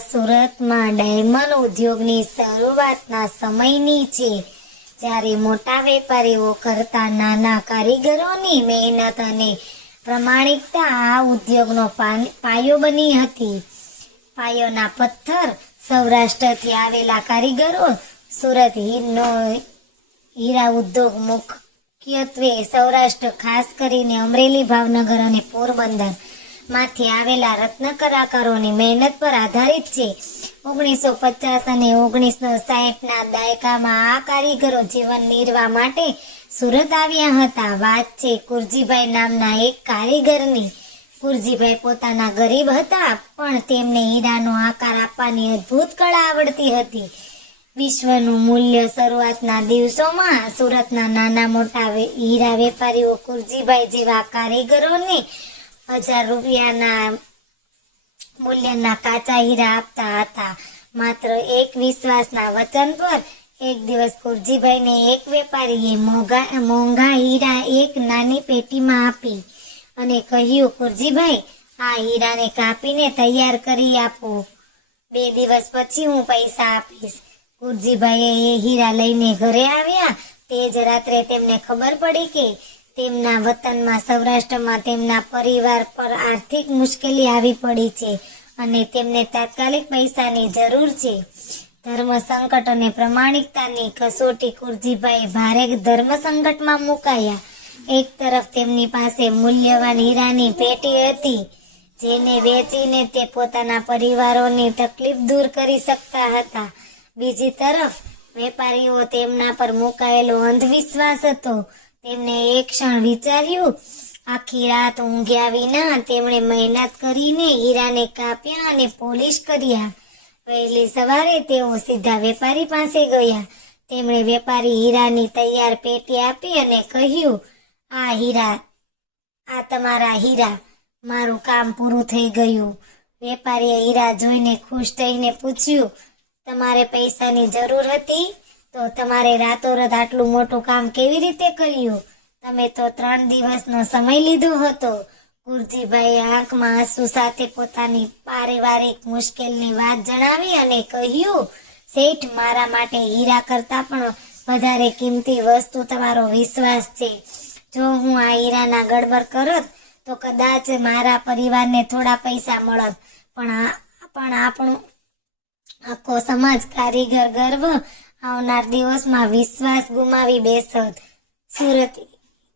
સુરતમાં ડાયમંડ ઉદ્યોગની શરૂઆતના સમયની છે, જ્યારે મોટા વેપારીઓ કરતા નાના કારીગરોની મહેનત અને પ્રમાણિકતા આ ઉદ્યોગનો પાયો બની હતી. પાયોના પથ્થર સૌરાષ્ટ્રથી આવેલા કારીગરો. સુરત હીરા ઉદ્યોગ મુખ્યત્વે સૌરાષ્ટ્ર, ખાસ કરીને અમરેલી, ભાવનગર અને પોરબંદર માંથી આવેલા રત્ન કલાકારોની મહેનત પર આધારિત છે. 1950 અને 1960ના દાયકામાં આ કારીગરો જીવન નિર્વાહ માટે સુરત આવ્યા હતા. વાત છે કુરજીભાઈ નામના એક કારીગરની. કુરજીભાઈ પોતાના ગરીબ હતા, પણ તેમને હીરાનો આકાર આપવાની અદ્ભુત કળા આવડતી હતી. વિશ્વનું મૂલ્ય. શરૂઆતના દિવસોમાં સુરતના નાના મોટા હીરા વેપારીઓ કુરજીભાઈ જેવા કારીગરોને 1000 રૂપિયાના મૂલ્યના કાચા હીરા આપતા હતા. માત્ર એક વિશ્વાસના વચન પર એક દિવસ કુરજીભાઈને એક વેપારીએ મોંઘા હીરા એક નાની પેટીમાં આપી અને કહ્યું, કુરજીભાઈ, આ હીરાને કાપીને તૈયાર કરી આપો. 2 દિવસ પછી હું પૈસા આપીશ. કુરજીભાઈએ એ હીરા લઈને ઘરે આવ્યા. તે જ રાત્રે તેમને ખબર પડી કે તેમના વતનમાં સૌરાષ્ટ્રમાં તેમના પરિવાર પર આર્થિક મુશ્કેલી આવી પડી છે અને તેમને તાત્કાલિક પૈસાની જરૂર છે. ધર્મ સંકટ અને પ્રમાણિકતાની કસોટી. કુરજીભાઈ ભારે ધર્મ સંકટમાં મુકાયા. એક તરફ તેમની પાસે મૂલ્યવાન હીરાની પેટી હતી, જેને વેચીને તે પોતાના પરિવારોની તકલીફ દૂર કરી શકતા હતા. બીજી તરફ વેપારીઓ તેમના પર મુકાયેલો અંધવિશ્વાસ હતો. તેમણે એક ક્ષણ વિચાર્યું. આખી રાત ઊંઘ્યા વિના તેમણે મહેનત કરીને હીરાને કાપ્યા અને પોલિશ કર્યા. વહેલી સવારે તેઓ સીધા વેપારી પાસે ગયા. તેમણે વેપારી હીરાની તૈયાર પેટી આપી અને કહ્યું, આ તમારા હીરા. મારું કામ પૂરું થઈ ગયું. વેપારીએ હીરા જોઈને ખુશ થઈને પૂછ્યું, તમારે પૈસાની જરૂર હતી તો તમારે રાતોરાત આટલું મોટું કામ કેવી રીતે કર્યું? તમે તો 3 દિવસનો સમય લીધો હતો. કુરજીભાઈએ આંખમાં આંસુ સાથે પોતાની પારિવારિક મુશ્કેલની વાત જણાવી અને કહ્યું, શેઠ, મારા માટે હીરા કરતા પણ વધારે કિંમતી વસ્તુ તમારો વિશ્વાસ છે. જો હું આ હીરાના ગડબડ કરત તો કદાચ મારા પરિવારને થોડા પૈસા મળત, પણ આપણો આખો સમાજ, કારીગર ગર્વ આવનાર દિવસમાં વિશ્વાસ ગુમાવી બેસત. સુરત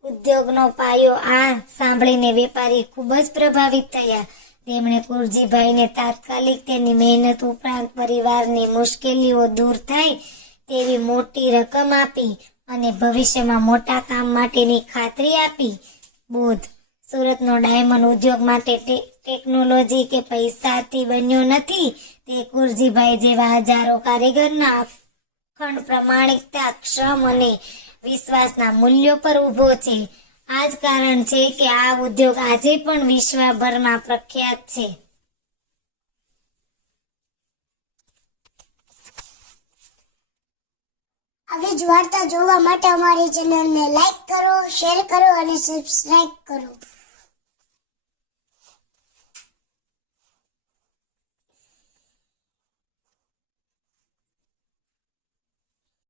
ઉદ્યોગનો પાયો. આ સાંભળીને વેપારી ખૂબ જ પ્રભાવિત થયા. તેમણે કુરજીભાઈને તાત્કાલિક તેની મહેનત ઉપરાંત પરિવારની મુશ્કેલીઓ દૂર થાય તેવી મોટી રકમ આપી અને ભવિષ્યમાં મોટા કામ માટેની ખાતરી આપી. બોધ. સુરતનો ડાયમંડ ઉદ્યોગ માટે ટેકનોલોજી કે પૈસાથી બન્યો નથી, તે કુરજીભાઈ જેવા હજારો કારીગરના અખંડ પ્રમાણિકતા, શ્રમ અને વિશ્વાસના મૂલ્યો પર ઊભો છે. આ જ કારણ છે કે આ ઉદ્યોગ આજે પણ વિશ્વભરમાં પ્રખ્યાત છે. આવી જ વાર્તા જોવા માટે અમારી ચેનલને લાઈક કરો, શેર કરો અને સબસ્ક્રાઇબ કરો.